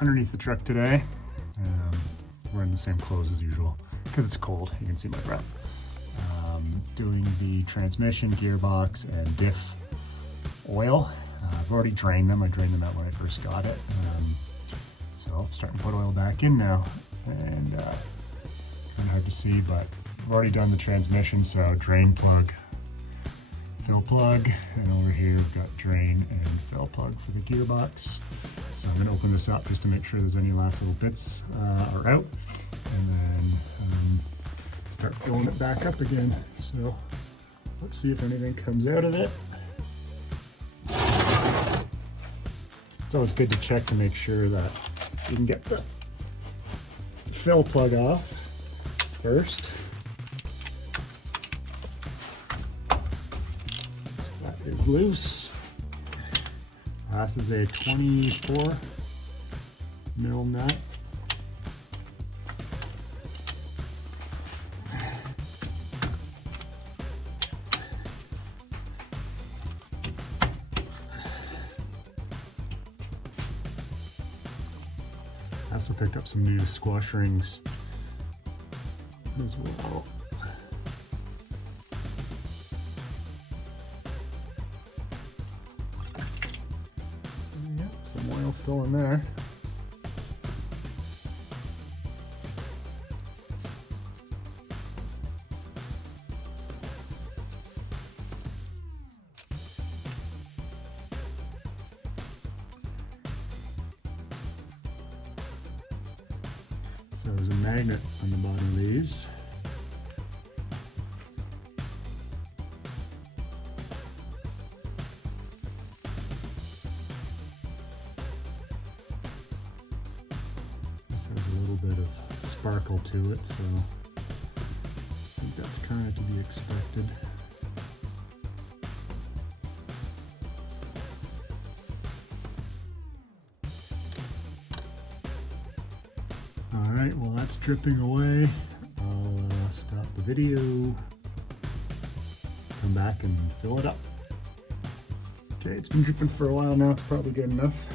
underneath the truck today. Wearing the same clothes as usual because it's cold. You can see my breath. Doing the transmission, gearbox, and diff oil. I've already drained them. I drained them out when I first got it. So starting to put oil back in now, and kind of hard to see, but I've already done the transmission. So drain plug, fill plug, and over here we've got drain and fill plug for the gearbox. So I'm going to open this up just to make sure there's any last little bits are out, and then start filling it back up again. So let's see if anything comes out of it. It's always good to check to make sure that you can get the fill plug off first. So that is loose. This is a 24 mil nut. I also picked up some new squash rings as well. Yep, some oil still in there. So there's a magnet on the bottom of these. This has a little bit of sparkle to it, so I think that's kind of to be expected. Alright, well that's dripping away. I'll stop the video, come back and fill it up. Okay, it's been dripping for a while now, it's probably good enough.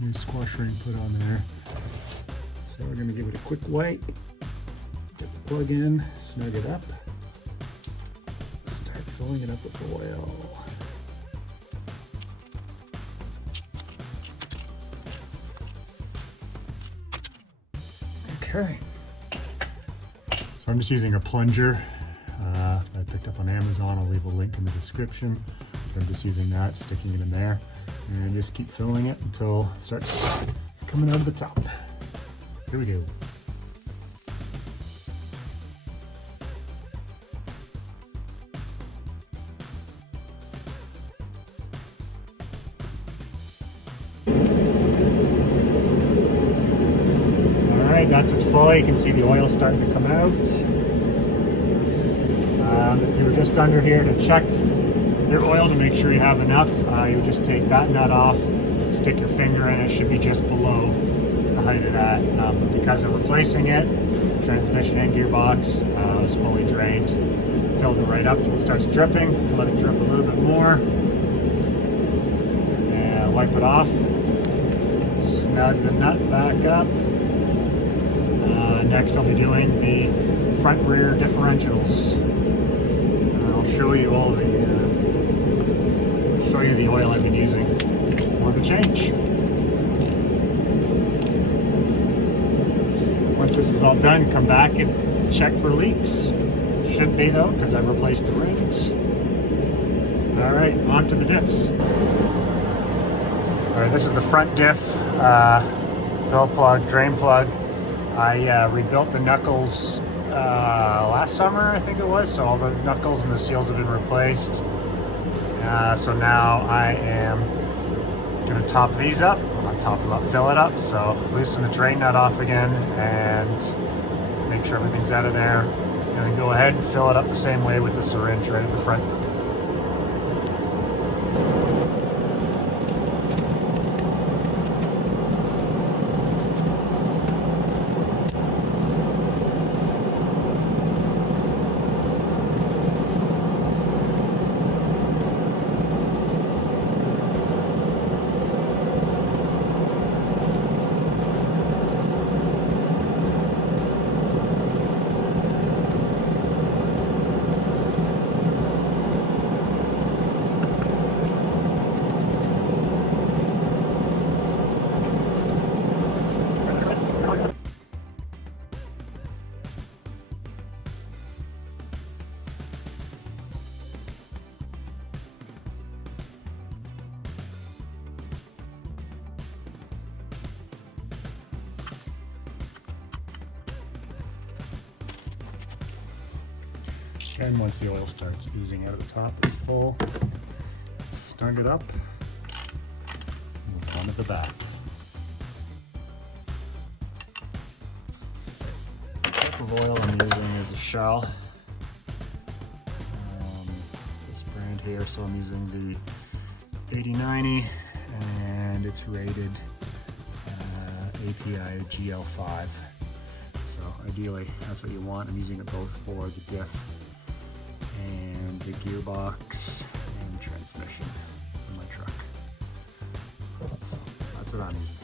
New squash ring put on there. So we're going to give it a quick wipe, get the plug in, snug it up, start filling it up with oil. Okay, so I'm just using a plunger that I picked up on Amazon. I'll leave a link in the description. I'm just using that, sticking it in there, and just keep filling it until it starts coming out of the top. Here we go. That's it full. You can see the oil starting to come out. If you were just under here to check your oil to make sure you have enough, you would just take that nut off, stick your finger in. It should be just below the height of that. Because of replacing it, transmission and gearbox was fully drained. Filled it right up until it starts dripping. Let it drip a little bit more. And wipe it off. Snug the nut back up. Next I'll be doing the front rear differentials. I'll show you all the oil I've been using for the change. Once this is all done, come back and check for leaks. Should be though, because I've replaced the rings. Alright, on to the diffs. Alright, this is the front diff, fill plug, drain plug. I rebuilt the knuckles last summer, I think it was, so all the knuckles and the seals have been replaced. So now I am going to top these up. Well, not top them up, fill it up. So loosen the drain nut off again and make sure everything's out of there. And then go ahead and fill it up the same way with the syringe right at the front. And once the oil starts oozing out of the top, it's full. Start it up, move on to the back. The type of oil I'm using is a Shell. This brand here, so I'm using the 8090 and it's rated API GL5. So ideally, that's what you want. I'm using it both for the diff and the gearbox and transmission in my truck. So that's what I'm using.